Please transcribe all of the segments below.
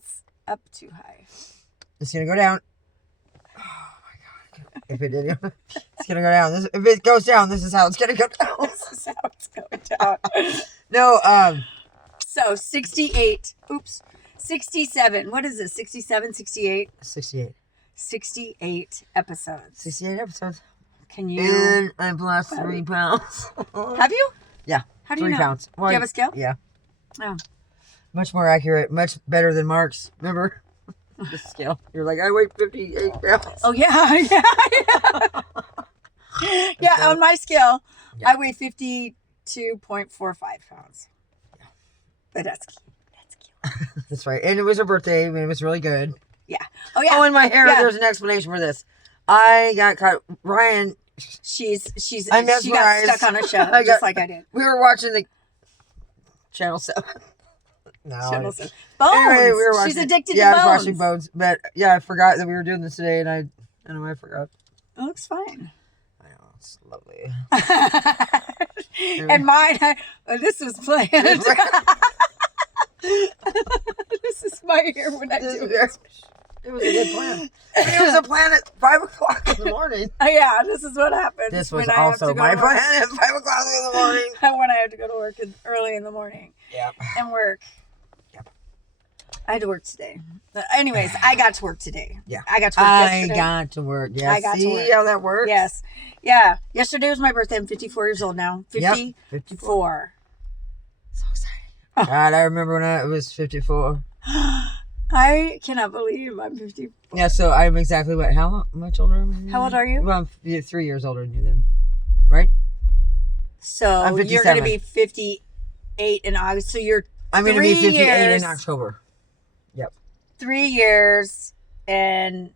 it's up too high. It's gonna go down. Oh my god! If it did, it's gonna go down. If it goes down, this is how it's gonna go down. This is how it's going down. No, So 68. Oops. 67. What is it? 67, 68? 68. 68 episodes. 68 episodes. Can you? And I've lost 3 pounds. Have you? Yeah. How do you 3 know? pounds. Do you have a scale? Yeah. Oh. Much more accurate. Much better than Mark's. Remember? The scale. You're like, I weigh 58 pounds. Oh, yeah. Yeah, on my scale, Yeah. I weigh 52.45 pounds. Yeah. But that's cute. That's right. And it was her birthday. And it was really good. Yeah. Oh, yeah. Oh, and my hair. Yeah. There's an explanation for this. I got caught. Ryan. She I got mesmerized. stuck on a show, I just got- like I did. We were watching the Channel 7. No. Channel 7. Bones. Anyway, we were watching. She's addicted yeah, to I Bones. was watching Bones. But yeah, I forgot that we were doing this today, and I know I forgot. It looks fine. I know, it's lovely. And mine, this was planned. This is my hair when I do it. It was a good plan. It was a plan at 5 o'clock in the morning. Yeah, this is what happens. This was when I have also to go my to work. plan at 5 o'clock in the morning. When I have to go to work early in the morning Yep. and work. Yep. I had to work today. Anyways, I got to work today. Yeah. I got to work yesterday. got to work. Yeah. I got to See work. how that works? Yes. Yeah. Yesterday was my birthday. I'm 54 years old now. 54. Yep. 54. So exciting. God, I remember when I was 54. I cannot believe I'm 54. Yeah, so I'm exactly how much older am I? How old are you? Well, I'm 3 years older than you then. Right? So I'm you're going to 57. be 58 in August. So you're I'm going to be 3 58 years. in October. Yep. 3 years and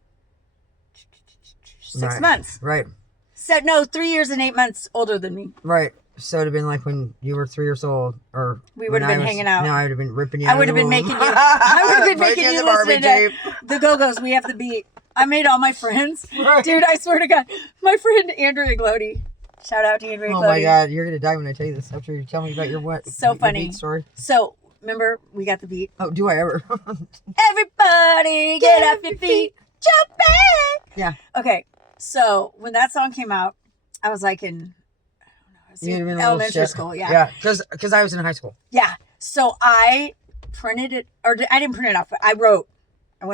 6 Right. months. Right. So no, 3 years and 8 months older than me. Right. So it'd have been like when you were 3 years old, or We would have been hanging out. No, I would have been ripping you. I out would of have the been womb. making you. I would have been Putting making in you the Barbie listen to tape. the Go-Go's. We have the beat. I made all my friends. Right. Dude, I swear to God, my friend Andrea Glody. Shout out to Andrea Oh Glody. my God, you're gonna die when I tell you this. After you tell me about your what? So your funny. beat story. So remember, we got the beat. Oh, do I ever? Everybody, get off your feet, jump back. Yeah. Okay, so when that song came out, I was like in, I don't know, I was You'd have in been a little elementary shit. school. Yeah. Yeah, because I was in high school. Yeah. So I printed it, or I didn't print it off, but I went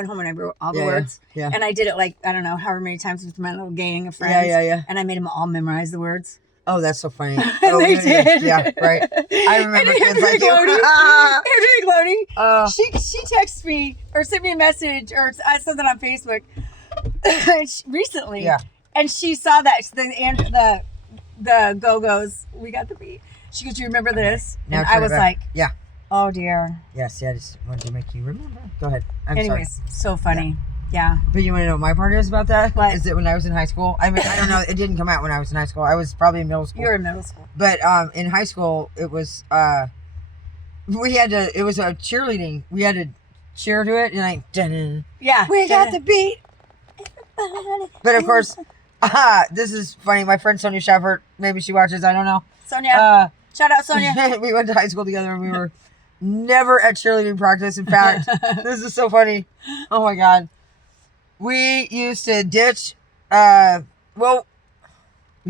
home and I wrote all the Yeah, words. yeah. And I did it like, I don't know, however many times with my little gang of friends. Yeah. And I made them all memorize the words. Oh, that's so funny. And Oh, they yeah, did. Yeah, right. I remember And kids Andrea like you. Glody, Andrea Glody, she texted me or sent me a message or something on Facebook recently. Yeah. And she saw that the Go-Go's. We got the beat. She goes, "Do you remember this?" Now And turn I it was back. like, Yeah. "Oh dear." Yes, I just wanted to make you remember. Go ahead. I'm Anyways, sorry. so funny. Yeah. But you want to know what my part is about that? What? Is that when I was in high school? I mean, I don't know. It didn't come out when I was in high school. I was probably in middle school. You were in middle school. But in high school, it was we had to. It was a cheerleading. We had to cheer to it, and like, dun, Yeah. we got the beat. But of course, this is funny. My friend Sonia Shepard, maybe she watches. I don't know. Sonia. Shout out, Sonia. We went to high school together, and we were never at cheerleading practice. In fact, this is so funny. Oh my God. We used to ditch, we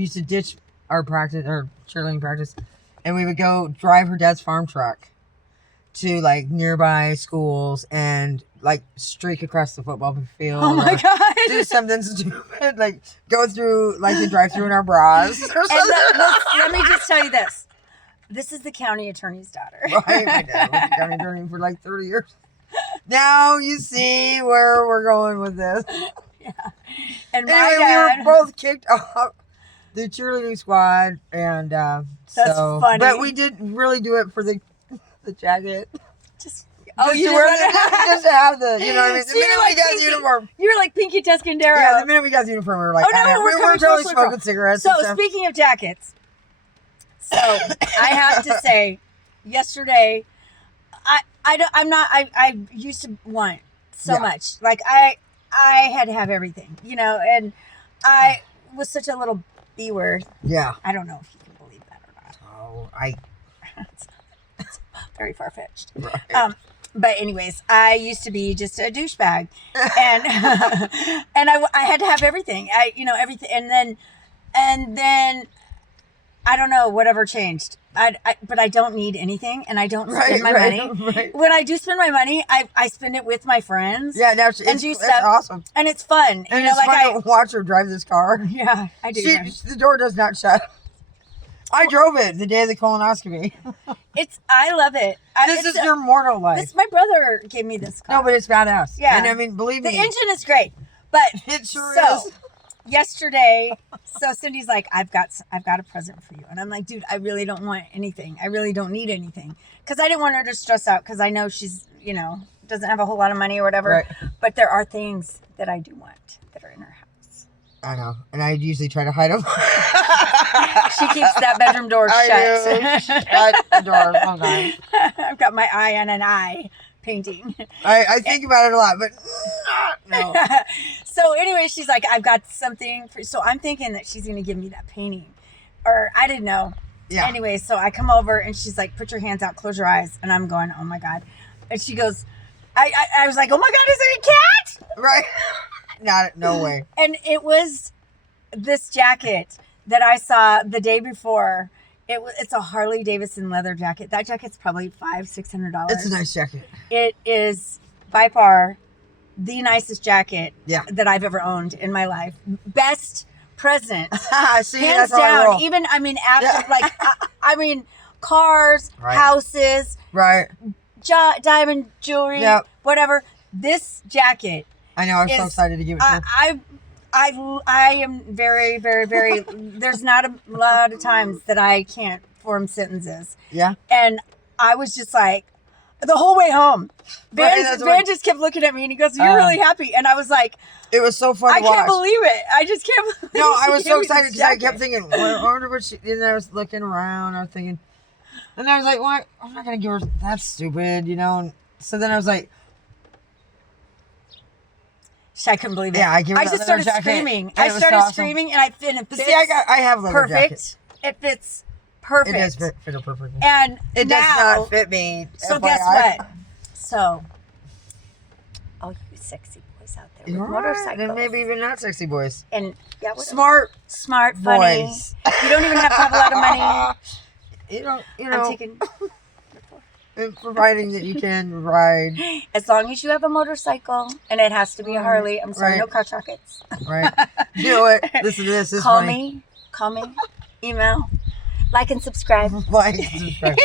used to ditch our practice, or cheerleading practice, and we would go drive her dad's farm truck to like nearby schools and like streak across the football field. Oh my or God. do something stupid, like go through like the drive-through in our bras or something. Let me just tell you this. This is the county attorney's daughter. Right, my dad was a county attorney for like 30 years. Now you see where we're going with this. Yeah. And my Anyway, dad. we were both kicked off the cheerleading squad, and That's so. funny. But we did really do it for the jacket. Just, Just you to just wear wanna- just to have the, you know what I mean? The So you're minute like we got the Pinky- uniform. You were like Pinky Tuscandero. Yeah, the minute we got the uniform, we were like, Oh, no, we we're were coming totally full circle. smoking cigarettes. So and stuff. speaking of jackets, so I have to say, yesterday, I used to want so Yeah. much. Like I had to have everything, you know, and I was such a little B word. Yeah. I don't know if you can believe that or not. Oh, I. It's very far fetched. Right. But anyways, I used to be just a douchebag, and and I had to have everything. Everything, and then I don't know whatever changed. But I don't need anything, and I don't spend my money. Right. When I do spend my money, I spend it with my friends. Yeah, now do it's stuff, awesome, and it's fun. and it's fun to watch her drive this car. Yeah, I do. The door does not shut. I drove it the day of the colonoscopy. I love it. This is your mortal life. My brother gave me this car. No, but it's badass. Yeah, and I mean, believe the me, engine is great, but it sure so, is. Yesterday, so Cindy's like, I've got a present for you, and I'm like, dude, I really don't want anything. I really don't need anything, because I didn't want her to stress out, because I know she's doesn't have a whole lot of money or whatever. Right. But there are things that I do want that are in her house. I know, and I usually try to hide them. She keeps that bedroom door shut. Shut the door sometimes. I've got my eye on an eye painting. I think about it a lot, but no. So anyway, she's like, I've got something for. So I'm thinking that she's gonna give me that painting, or I didn't know. Yeah. Anyway, so I come over and she's like, put your hands out, close your eyes, and I'm going, oh my god. And she goes, I was like, oh my god, is it a cat? Right. No way. And it was this jacket that I saw the day before. It's a Harley Davidson leather jacket. That jacket's probably $500-$600. It's a nice jacket. It is by far the nicest jacket Yeah. that I've ever owned in my life. Best present, See, hands that's how I down. roll. Even after Yeah. cars, Right. houses, Right. diamond jewelry, Yep. whatever. This jacket, I know. I'm so excited to give it to you. I am very, very, very. There's not a lot of times that I can't form sentences, Yeah. and I was just like, the whole way home, Right, Van just kept looking at me and he goes, "You're really happy," and I was like, It was so fun I to watch. can't believe it. I just can't believe. No, I was she so gave me excited this because I jacket. kept thinking, I wonder what she. And I was looking around. I was thinking, and I was like, "What? I'm not gonna give her. That's stupid, And so then I was like, I couldn't believe it. Yeah, I give her I that just leather started jacket, screaming. and I it was started awesome. screaming, and it but fits see, I have leather perfect. jackets. It fits perfect. It does fit her perfectly. And It now, does not fit me. So FYI. guess what? So, you sexy boys out there You're with right. motorcycles, And maybe even not sexy boys. and Smart smart, funny. boys. You don't even have to have a lot of money. I'm taking, providing that you can ride, as long as you have a motorcycle, and it has to be a Harley. I'm sorry, Right. no crotch rockets. right? You know what? Listen to this. This is Call funny. me, email, like and subscribe. Like, subscribe.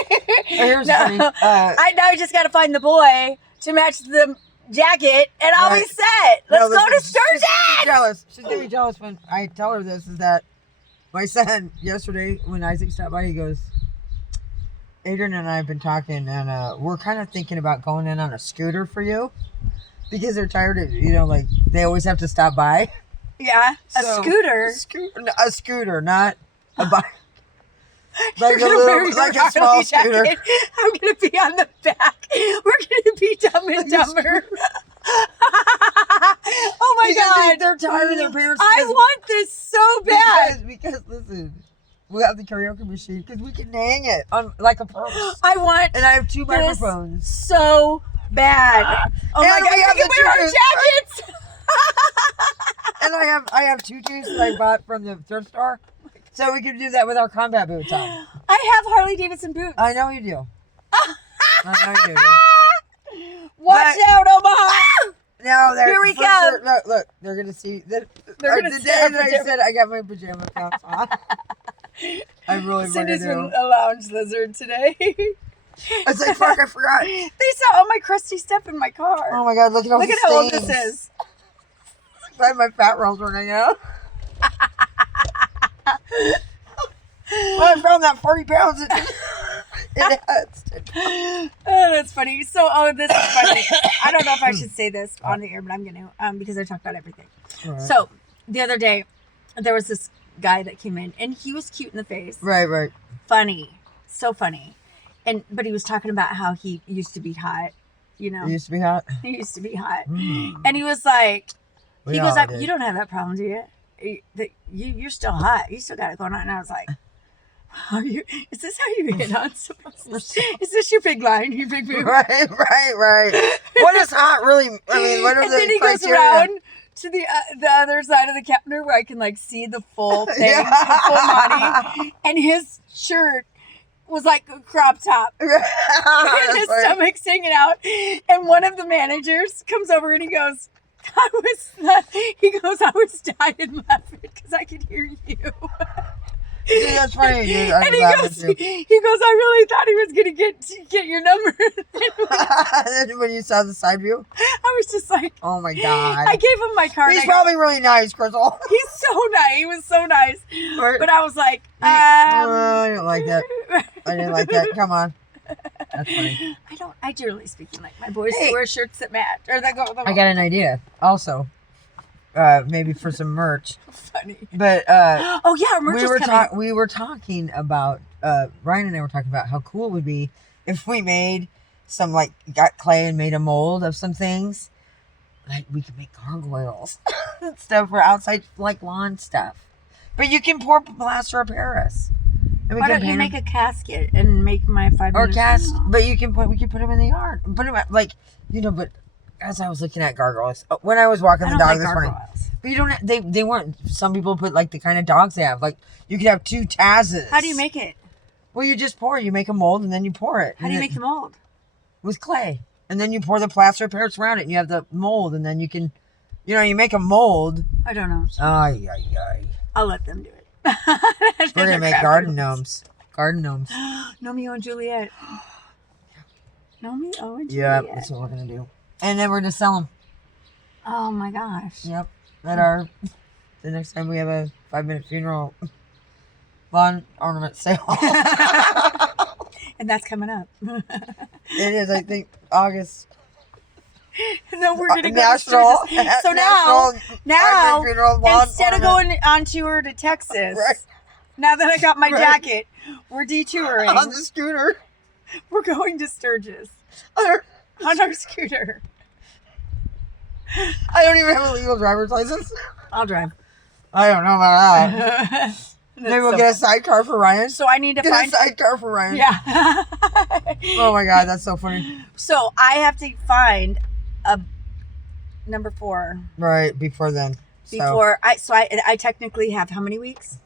Here's funny. I just got to find the boy to match the jacket, and I'll be Right. set. Let's go to She's gonna be Sturgis. jealous. She's gonna be jealous when I tell her this. Is that my son yesterday when Isaac stopped by? He goes, Adrian and I have been talking, and we're kind of thinking about going in on a scooter for you because they're tired of they always have to stop by. Yeah, So- scooter. A scooter, not a bike. Like You're a gonna wear little, your like a Harley small scooter. jacket. I'm gonna be on the back. We're gonna be Dumb and Dumber. Oh my Because god, they're tired of their parents. I because- want this so bad. Because listen, we have the karaoke machine because we can hang it on like a purse. I want And I have two this microphones. so bad. Oh my And god, we we have can the wear our tutus. jackets. And I have tutus that I bought from the thrift store. So we can do that with our combat boots on. I have Harley Davidson boots. I know you do. I know you do. Watch But- out, Omaha! Now they're Here we for come. Sure, look, they're gonna see that. They're gonna the see day our that I pajama- said I got my pajama pants on. I really Cindy's wanted been to. a lounge lizard today. I was like, fuck, I forgot. They saw all my crusty stuff in my car. Oh my god, look at all Look the at how old stains. this is. I have my fat rolls running out. Well, I found that 40 pounds in Oh, that's funny. So, this is funny. I don't know if I should say this on the air, but I'm going to, because I talk about everything. Right. So, the other day, there was this guy that came in, and he was cute in the face. Right. Funny. So funny. But he was talking about how he used to be hot, It used to be hot. He used to be hot. Mm. And he was like, We all did. you don't have that problem, do you? You're still hot. You still got it going on. And I was like, Are you? Is this how you hit on someone? Is this your big line? Your big move? Right. What is hot really? I mean, what are And the then he goes criteria? around to the other side of the counter where I can like see the full thing, Yeah. the full Monty, and his shirt was like a crop top. And That's his funny. stomach's hanging out, and one of the managers comes over and he goes, I was dying laughing because I could hear you. Dude, that's funny, dude. I And he was goes, laughing too. I really thought he was gonna get your number. Then when you saw the side view, I was just like, oh my god, I gave him my card. he's I go, probably really nice, Crystal. He's so nice. He was so nice. Right. But I was like, I didn't like that. I didn't like that. Come on, that's funny. I generally speaking like my boys Hey. to wear shirts that match or that go. I got an idea, also, maybe for some merch. Funny. But Oh yeah, merch is coming. we were talking about Ryan and I were talking about how cool it would be if we made some got clay and made a mold of some things. Like we could make gargoyles and stuff for outside lawn stuff. But you can pour plaster of Paris. And we Why can don't you paint make them- a casket and make my 5 or minutes? cast? But we can put them in the yard. Put them but as I was looking at gargoyles when I was walking I the don't dog like this morning. gargoyles. But you don't. They weren't. Some people put the kind of dogs they have. Like you could have 2 Tazes. How do you make it? Well, you just pour. You make a mold and then you pour it. How do you make the mold? With clay? And then you pour the plaster of Paris around it, and you have the mold, and then you can, you make a mold. I don't know. Ay. I'll let them do it. We're gonna make garden gnomes. Garden gnomes. Romeo and Juliet. Romeo and Yeah, Juliet. that's what we're gonna do. And then we're gonna sell them. Oh my gosh. Yep. The next time we have a 5-minute funeral lawn ornament sale. And that's coming up. It is, I think, August. And then we're gonna go National. to Sturgis. So now, National funeral lawn instead of ornament. going on tour to Texas, Right. now that I got my Right. jacket, we're detouring. on the scooter. We're going to Sturgis I on our scooter. don't even have a legal driver's license. I'll drive. I don't know about that. Maybe we'll get a sidecar for Ryan. So I need to Get find. a sidecar for Ryan. Yeah. Oh my god, that's so funny. So I have to find a number 4 Right before then. So, before I technically have how many weeks?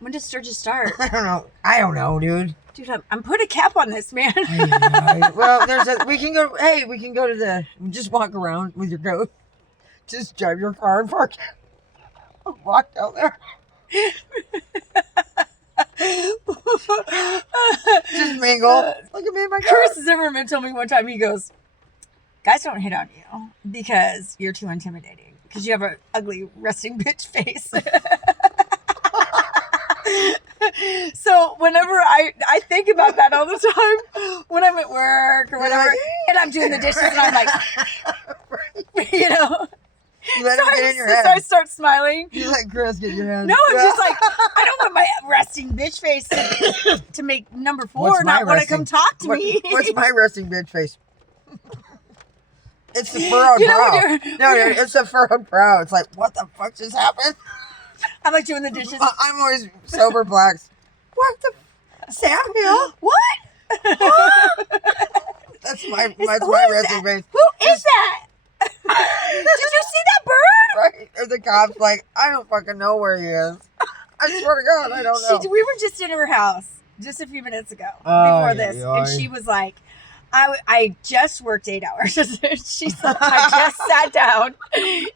When does Sturgis start? I don't know, dude. Dude, I'm putting a cap on this, man. Well, we can go to just walk around with your goat. Just drive your car and park it. Walk down there. Just mingle. Look at me in my car. Chris Zimmerman told me one time, he goes, guys don't hit on you because you're too intimidating because you have an ugly resting bitch face. So whenever I think about that all the time when I'm at work or whatever, and I'm doing the dishes and I'm like, You let him get in your head. so I start smiling. You let Chris get your head. No, I'm just like, I don't want my resting bitch face to make number 4 What's my not want to come resting- talk to me. What's my resting bitch face? It's the furrowed You know, brow. when you're- No, dude, it's the furrowed brow. It's like, what the fuck just happened? I'm like doing the dishes. I'm always sober blacks. What the Samuel? What? That's my Who is resting that? face. Who is that? Did you see that bird? Right? Or the cop's like, I don't fucking know where he is. I swear to God, I don't know. We were just in her house just a few minutes ago Oh, before this, yeah, and she was like, I just worked 8 hours. She's like, I just sat down,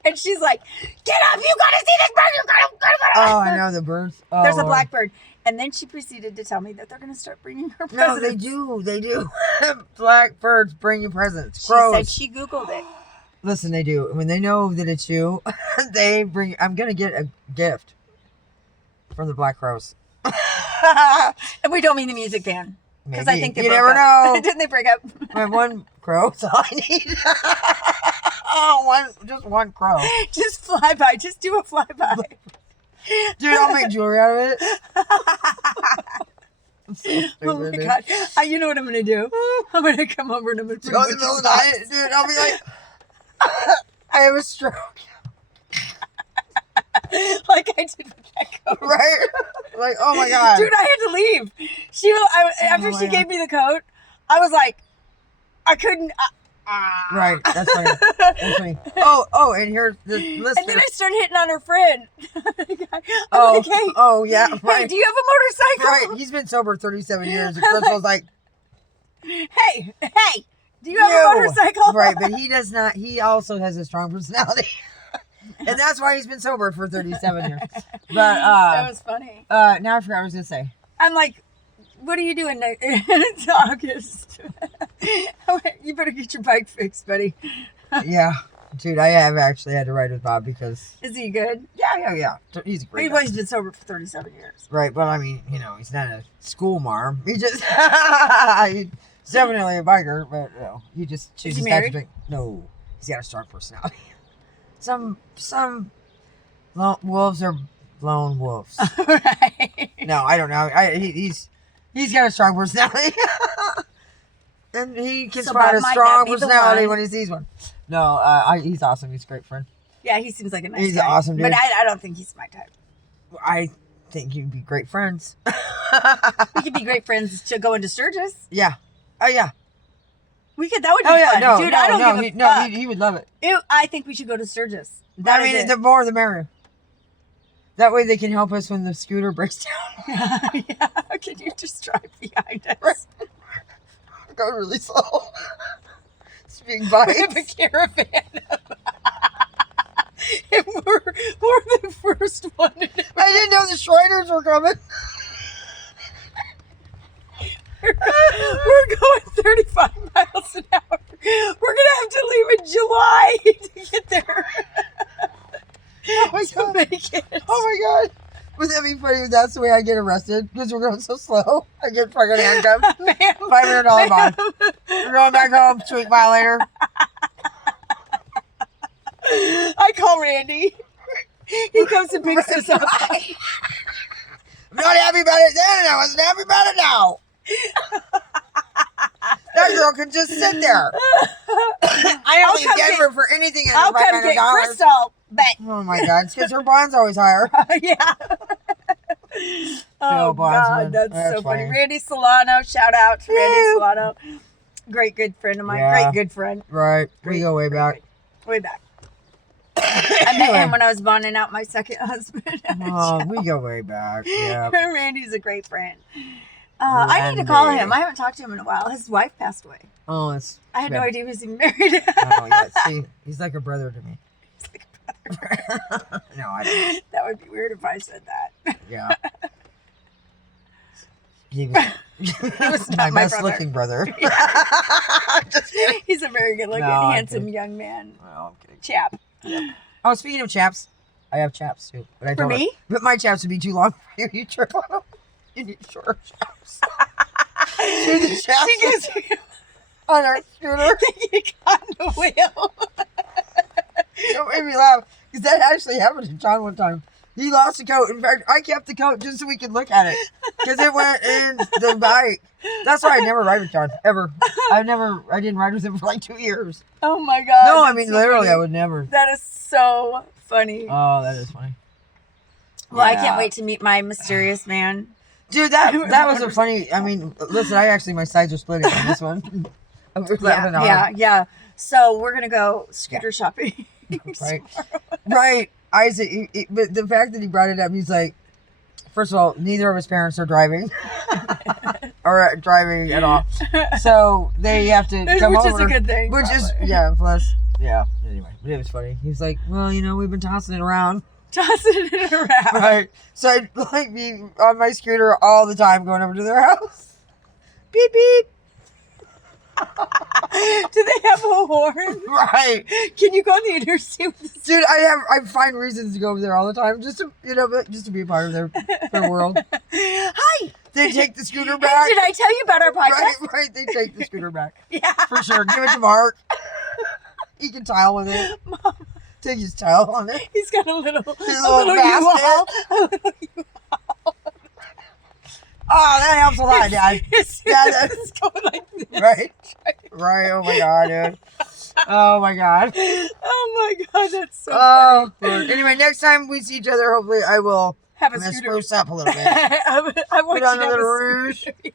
and she's like, get up, you gotta see this bird, you gotta. Oh, I know the birds. Oh, There's a Lord. blackbird. And then she proceeded to tell me that they're going to start bringing her No, presents. they do. Blackbirds bring you presents. She Crows. said she Googled it. Listen, they do. When they know that it's you, they bring. I'm gonna get a gift from the Black Crows. And we don't mean the music band. Because I Maybe. think they you broke never up. know. Didn't they break up? I have one crow. That's all I need. Just one crow. Just fly by. Just do a flyby. Dude, I'll make jewelry out of it. I'm so stupid, Oh my dude. god! You know what I'm gonna do? I'm gonna come over and I'm gonna put Go in the middle of the night, dude. I'll be like, I have a stroke. like I did with that coat. Right? Like, oh my God. Dude, I had to leave. After my she God. gave me the coat, I was like, I couldn't. Right. That's funny. That's funny. Oh, and here's the listener. And then I started hitting on her friend. I'm Oh, like, hey, oh yeah, hey, right. do you have a motorcycle? Right. He's been sober 37 years. And Crystal's like, Hey, do you have a motorcycle? Right, but he does not. He also has a strong personality. And that's why he's been sober for 37 years. But, that was funny. now I forgot what I was going to say. I'm like, what are you doing it's August? You better get your bike fixed, buddy. Yeah. Dude, I have actually had to ride with Bob because... Is he good? Yeah. He's a great guy. He's been sober for 37 years. Right, but I mean, he's not a school marm. He just... he's definitely a biker, but, he just chooses Is he not to married? drink. No. He's got a strong personality. Some wolves are lone wolves. Right. No, I don't know. He's got a strong personality. And he can So spot Bob a might strong not be the personality one. when he sees one. No, he's awesome. He's a great friend. Yeah, he seems like a nice He's guy. an awesome dude. But I don't think he's my type. I think you'd be great friends. We could be great friends to go into Sturgis. Yeah. Oh, yeah. We could. That would be Oh, yeah. fun. No, Dude, no, I don't no, give a fuck. he would love it. I think we should go to Sturgis. I mean, the more the merrier. That way they can help us when the scooter breaks down. Yeah. Can you just drive behind us? Go really slow. Speaking We bikes. have a caravan. And we're the first one. I didn't know the Shriners were coming. We're going 35 miles an hour. We're gonna have to leave in July to get there. Oh my To God. make it. Oh my God. Would that be funny if that's the way I get arrested? Because we're going so slow. I get fucking handcuffed. Ma'am, $500 bond. We're going back home. Sweet violator. I call Randy. He comes and picks us up. I'm not happy about it then, and I wasn't happy about it now. That girl can just sit there. I I'll don't come leave Denver for anything under I'll come get $500. Crystal. But Oh my God, it's because her bond's always higher. yeah. Oh bondsman. God, that's That's so funny. funny. Randy Solano, shout out to Randy Woo. Solano. Great good friend of mine. Yeah. Great good friend. Right, we Great, go way great, back. Way back. I met him when I was bonding out my second husband. Oh, we go way back. Yeah. Randy's a great friend. I need to call him. I haven't talked to him in a while. His wife passed away. Oh, it's. I had no bad. idea he was even married. Oh yeah, see, he's like a brother to me. He's like a brother. No, I don't. That would be weird if I said that. Yeah. He was, was my not my best brother. looking brother. Just kidding. He's a very good looking, No, I'm handsome kidding. young man. Well, I'm kidding. Chap. Oh, speaking of chaps, I have chaps too. But I For told her- me? but my chaps would be too long for you. You trip on them. You need shorter chaps. Do the chaps She gives me on our scooter. you got in the wheel. Don't make me laugh. Because that actually happened to John one time. He lost the coat. In fact, I kept the coat just so we could look at it. Because it went in the bike. That's why I never ride with John. Ever. I didn't ride with him for like 2 years. Oh my God. No, I that's mean, so literally, funny. I would never. That is so funny. Oh, that is funny. Well, I Yeah. can't wait to meet my mysterious man. Dude, that was a funny. I mean, listen, my sides are splitting on this one. We're laughing hard. Yeah. So we're gonna go scooter shopping. Right. Right. Isaac, but the fact that he brought it up, he's like, first of all, neither of his parents are driving. Or driving at all. So they have to come Which over. is a good thing. Which is, probably. yeah, plus, yeah. Anyway, but it was funny. He was like, well, we've been tossing it around. Tossing it around. Right. So I'd like be on my scooter all the time going over to their house. Beep, beep. Do they have a horn? Right. Can you go on the interstate with this? Dude, I find reasons to go over there all the time just to, but just to be a part of their world. Hi. They take the scooter Hey, back. did I tell you about our podcast? Right, they take the scooter back. Yeah. For sure. Give it to Mark. He can tile with it. Mom, Take his tile on it. he's got a little little U-Haul. Oh, that helps a lot, Dad. His Yeah, is going like this. Right? Right. Oh my God, dude. Oh my God. Oh my God, that's so Oh, funny. Lord. Anyway, next time we see each other, hopefully I will have a I'm gonna scooter. spruce up a little bit. I want Put on you a to have little a rouge. scooter.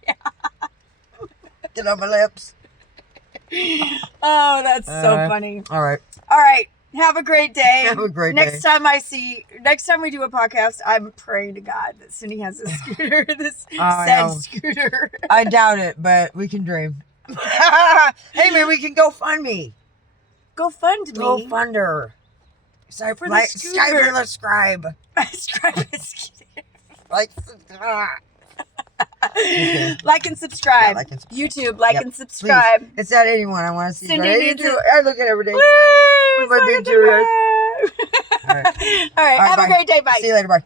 Get on my lips. Oh, that's so Alright. funny. All right. All right. Have a great day. Have a great next day. Next time we do a podcast, I'm praying to God that Cindy has a scooter, this I said know. scooter. I doubt it, but we can dream. Hey man, we can go fund me. Go fund me. Go funder. So For the like, scooter. subscribe. Subscribe to scooter. Like, Like and subscribe. Yeah, like and subscribe. YouTube, like Yep, and subscribe. it's not anyone I want to see. Cindy But needs I, it. I look at it every day. Please, My like big and Cheerios. subscribe. All right. All right. Have bye. a great day. Bye. See you later. Bye.